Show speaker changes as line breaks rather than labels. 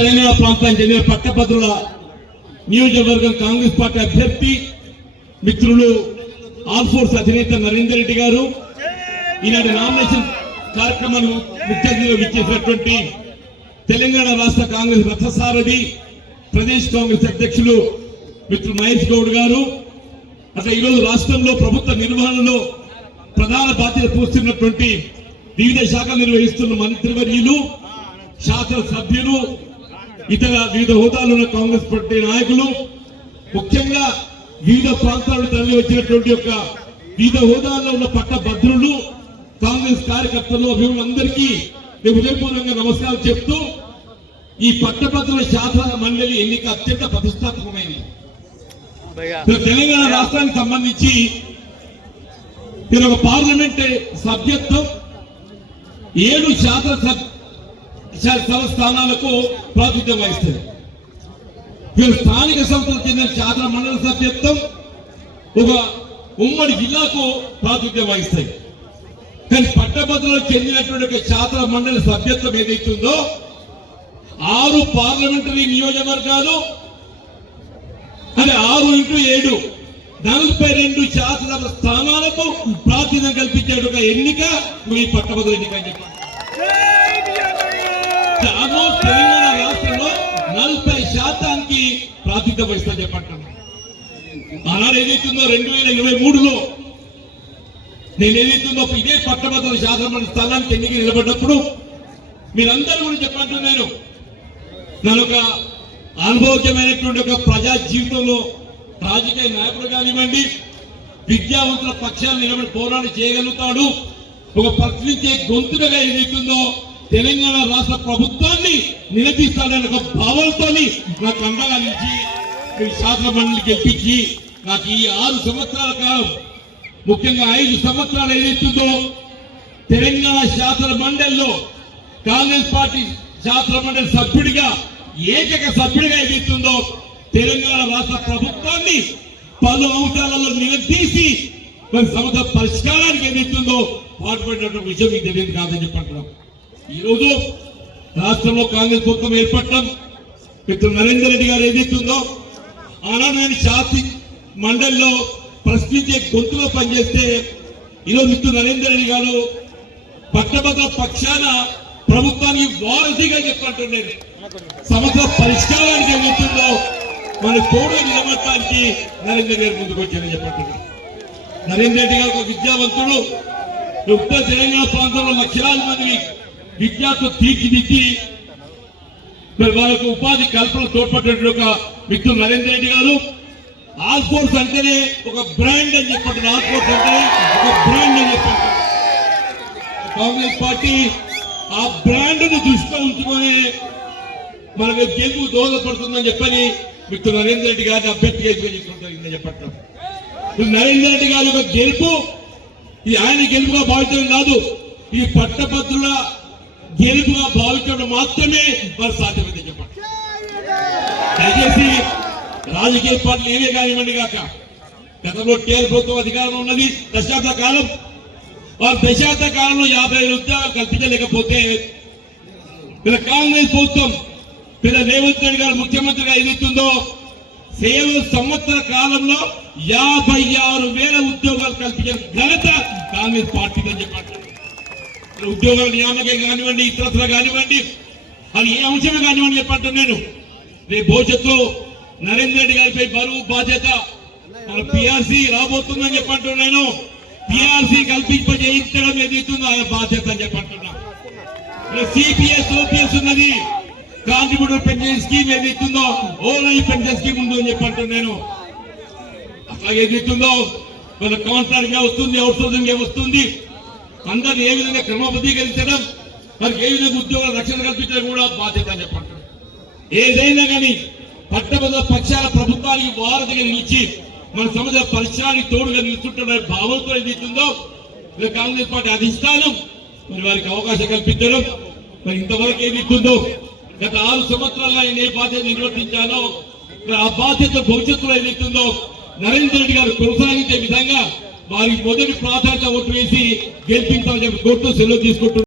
తెలంగాణ ప్రాంతానికి చెందిన పట్టభద్రుల నియోజకవర్గం కాంగ్రెస్ పార్టీ అభ్యర్థి మిత్రులు ఆల్ఫోర్స్ అధినేత నరేందర్ రెడ్డి గారు. ఈనాటి నామినేషన్ కార్యక్రమాన్ని ముఖ్యంగా విచ్చేసినటువంటి తెలంగాణ రాష్ట్ర కాంగ్రెస్ రథసారథి ప్రదేశ్ కాంగ్రెస్ అధ్యక్షులు మిత్రులు మహేష్ గౌడ్ గారు. అట్లా ఈరోజు రాష్ట్రంలో ప్రభుత్వ నిర్వహణలో ప్రధాన బాధ్యత పూస్తున్నటువంటి వివిధ శాఖలు నిర్వహిస్తున్న మంత్రివర్యులు శాసన సభ్యులు ఇతర వివిధ హోదాలో ఉన్న కాంగ్రెస్ పార్టీ నాయకులు ముఖ్యంగా వివిధ ప్రాంతాల తరలి వచ్చినటువంటి యొక్క వివిధ హోదాల్లో ఉన్న పట్ట భద్రులు కాంగ్రెస్ కార్యకర్తలు అభిమానులందరికీ నేను హృదయపూర్వకంగా నమస్కారం చెప్తూ ఈ పట్టభద్రుల శాసన మండలి ఎన్నిక అత్యంత ప్రతిష్టాత్మకమైనది తెలంగాణ రాష్ట్రానికి సంబంధించి ఇది ఒక పార్లమెంట్ సభ్యత్వం ఏడు శాసన సభ- స్థానాలకు ప్రాతినిధ్యం వహిస్తుంది. వీరు స్థానిక సంస్థలకు చెందిన శాసన మండల సభ్యత్వం ఒక ఉమ్మడి జిల్లాకు ప్రాతినిధ్యం వహిస్తాయి. కానీ పట్టభద్రులకు చెందినటువంటి ఒక శాసన మండలి సభ్యత్వం ఏదైతుందో ఆరు పార్లమెంటరీ నియోజకవర్గాలు అది ఆరు ఇంటూ ఏడు. నలభై రెండు శాసనసభ స్థానాలకు ప్రాతినిధ్యం కల్పించేట ఒక ఎన్నిక ఈ పట్టభద్రుల ఎన్నిక అని చెప్పారు. ఆల్మోస్ట్ తెలంగాణ రాష్ట్రంలో నలభై శాతానికి ప్రాతినిధ్యం వహిస్తా చెప్పంటున్నాను ఆనాడు ఏదైతుందో రెండు వేల ఇరవై మూడులో నేను ఏదైతుందో ఇదే పట్టభద్రుల శాసనమండలి స్థలానికి ఎన్నిక నిలబడ్డప్పుడు మీరందరూ కూడా చెప్పంటున్నాను నేను ఒక అనుభవజ్ఞమైనటువంటి ఒక ప్రజా జీవితంలో రాజకీయ నాయకుడు కానివ్వండి విద్యావంతుల పక్షాన్ని నిలబడి పోరాటం చేయగలుగుతాడు. ఒక ప్రశ్నించే గొంతుగా ఏదైతుందో తెలంగాణ రాష్ట్ర ప్రభుత్వాన్ని నిలదీస్తాడని ఒక భావంతో నాకు అండగా నిలిచి ఈ శాసన గెలిపించి నాకు ఈ ఆరు సంవత్సరాల కాలం ముఖ్యంగా ఐదు సంవత్సరాలు ఏదైతుందో తెలంగాణ శాసన మండలిలో కాంగ్రెస్ పార్టీ శాసన మండలి సభ్యుడిగా ఏకైక సభ్యుడిగా ఎదుగుతుందో తెలంగాణ రాష్ట్ర ప్రభుత్వాన్ని పలు అంశాలలో నిలదీసి మరి సమస్య పరిష్కారానికి ఏదైతుందో పాటుపడినటువంటి విషయం మీకు తెలియదు కాదని చెప్పంటున్నాం ఈరోజు రాష్ట్రంలో కాంగ్రెస్ ప్రభుత్వం ఏర్పడటం మిత్రులు నరేందర్ రెడ్డి గారు ఏదైతుందో ఆనాడు నేను శాస్త్రి మండలిలో ప్రశ్నించే గొంతులో పనిచేస్తే ఈరోజు మిత్రులు నరేందర్ రెడ్డి గారు పట్టభద్ర పక్షాన ప్రభుత్వానికి వారధిగా చెప్పంటున్నాను సమస్య పరిష్కారానికి ఏమవుతుందో మన తోడు నిలబడటానికి నరేందర్ గారు ముందుకు వచ్చారని చెప్పంటున్నాను నరేందర్ రెడ్డి గారు ఒక విద్యావంతుడు. ఉత్తర తెలంగాణ ప్రాంతంలో లక్షలాది మంది విద్యార్థులు తీర్చిదిద్ది మరి వాళ్ళకు ఉపాధి కల్పన తోడ్పడినటువంటి ఒక మిత్రులు నరేంద్ర రెడ్డి గారు. ఆల్ ఫోర్స్ అంటేనే ఒక బ్రాండ్ అని చెప్పండి. ఆల్ ఫోర్స్ అంటే ఒక బ్రాండ్ అని చెప్పండి. కాంగ్రెస్ పార్టీ ఆ బ్రాండ్ను దృష్టిలో ఉంచుకొని మనకు గెలుపు దోహదపడుతుందని చెప్పని మిత్రులు నరేంద్ర రెడ్డి గారిని అభ్యర్థిగా ఎంపిక చెప్పట్లేదు. నరేంద్ర రెడ్డి గారి యొక్క గెలుపు ఇది ఆయన గెలుపుగా భావించడం కాదు. ఈ పట్టభద్రుల గెలుపుగా భావించడం మాత్రమే వారు సాధ్యమైతే చెప్పండి. దయచేసి రాజకీయ పార్టీలు ఏవే కానివ్వండి కాక. గతంలో కేంద్ర ప్రభుత్వం అధికారంలో ఉన్నది. దశాబ్ద కాలం. వారు దశాబ్ద కాలంలో యాభై ఉద్యోగాలు కల్పించలేకపోతే వీళ్ళ కాంగ్రెస్ ప్రభుత్వం వీళ్ళ రేవంత్ రెడ్డి గారు ముఖ్యమంత్రిగా ఎదుగుతుందో సేవ సంవత్సర కాలంలో యాభై ఆరు వేల ఉద్యోగాలు కల్పించిన ఘనత కాంగ్రెస్ పార్టీదని చెప్పారు ఉద్యోగాల నియామకం కానివ్వండి ఇతరత్ర కానివ్వండి అది ఏ అంశమే కానివ్వండి చెప్పంటాను నేను. రేపు భవిష్యత్తులో నరేంద్ర రెడ్డి గారిపై బరువు బాధ్యత మన పిఆర్సీ రాబోతుందని చెప్పంటున్నాను పిఆర్సీ కల్పింప చేయించడం ఏదైతుందో ఆయన బాధ్యత అని చెప్పంటున్నా. సిపిఎస్ ఓపీఎస్ ఉన్నది. కాంట్రిబ్యూటర్ పెన్షన్ స్కీమ్ ఏదైతుందో ఓన్లీ పెన్షన్ స్కీమ్ ఉందో అని అట్లా అట్లాగే ఏదైతుందో మన కాంట్రాక్ట్ వస్తుంది అవుట్ సోర్సింగ్ వస్తుంది అందరిని ఏ విధంగా క్రమబద్ధీకరించడం మరి ఏ విధంగా ఉద్యోగాల రక్షణ కల్పించడం కూడా బాధ్యత అని చెప్పండి. ఏదైనా కానీ పట్టభద్ర పక్షాల ప్రభుత్వానికి వారధిగా నిలిచి మన సమాజ పరిసరానికి తోడుగా నిలుచుంటున్న భావంతో ఏదైతుందో కాంగ్రెస్ పార్టీ అధిష్టానం మరి వారికి అవకాశం కల్పించడం మరి ఇంతవరకు ఏదైతుందో గత ఆరు సంవత్సరాలుగా నేను ఏ బాధ్యత నిర్వర్తించానో ఆ బాధ్యత భవిష్యత్తులో ఏదైతుందో నరేంద్ర రెడ్డి గారు కొనసాగించే విధంగా వారికి మొదటి ప్రాధాన్యత ఓటు వేసి గెలిపించాలని చెప్పి కోర్టు సెలవు తీసుకుంటున్నారు